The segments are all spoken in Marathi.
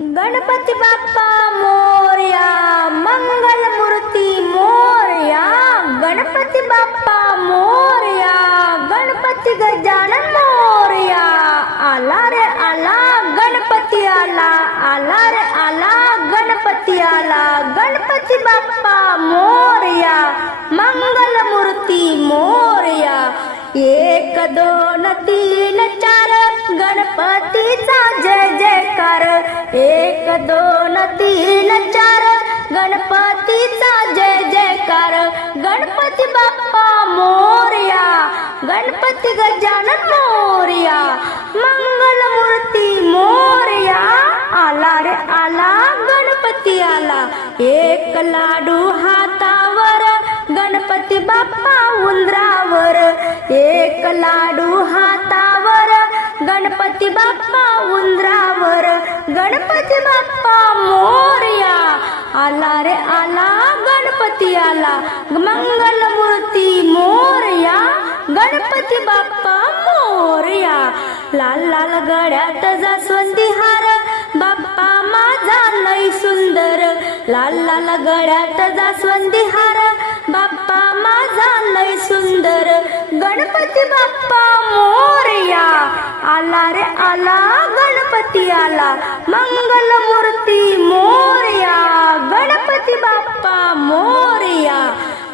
गणपती बाप्पा मोर्या मंगल मूर्ती मोर्या गणपती बाप्पा मोर्या गणपती गजानन मोर्या आला रे आला गणपती आला आला रे आला गणपती आला गणपती बाप्पा मोर्या मंगल मूर्ती मोर्या एक दोन दोन तीन चार. गणपतीचा जय जयकार. गणपती बाप्पा मोरया. गणपती गजानन मोरया. मंगल मूर्ती मोरया. आला रे आला गणपती आला. एक लाडू हाता गणपती बाप्पा उंदरावर गणपती बाप्पा मोरया. आला रे आला गणपती आला. मंगल मूर्ती मोरया गणपती बाप्पा मोरया. लाल लाल गड्यात जास्वंदी हार बाप्पा माझा लय सुंदर. लाल लाल गड्यात जास्वंदी हार बाप्पा माझा लय सुंदर. गणपती बाप्पा मोर आला रे आला गणपती आला. मंगल मूर्ती मोरया गणपती बाप्पा मोरया.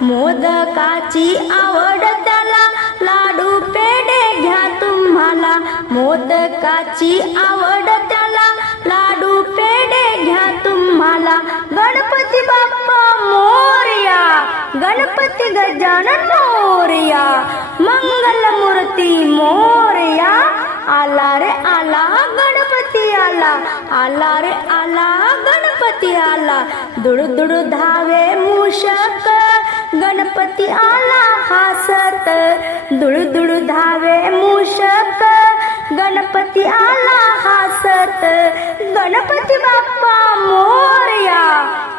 मोदकाची आवड त्याला लाडू पेढे घ्या तुम्हाला. मोदकाची आवड त्याला लाडू पेढे घ्या तुम्हाला. गणपती बाप्पा मोरया गणपती गजानन मोरया. मंगल मूर्ती मोरया आला रे आला गणपती आला. आला रे आला गणपती आला. दुडू दुडू धावे मूषक गणपती आला हासत. दुडू दुडू धावे मूषक गणपती आला हासत. गणपती बाप्पा मोरया.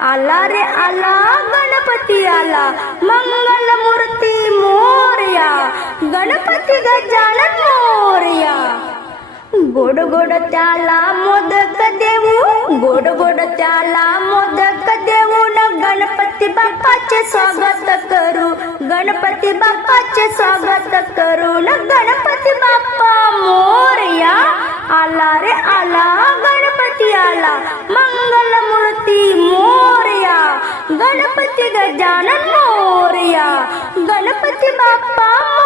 आला रे आला गणपती आला. मंगल मूर्ती मोरया. गणपती गजानन मोरया. गोड गोड त्याला मोदक देऊ. गोड गोड त्याला मोदक देऊन गणपती बाप्पाचे स्वागत करू. गणपती बाप्पाचे स्वागत करून गणपती बाप्पा मोरया. आला रे आला गणपती आला. मंगल मूर्ती मोरया. गणपती गजानन मोरया. गणपती बाप्पा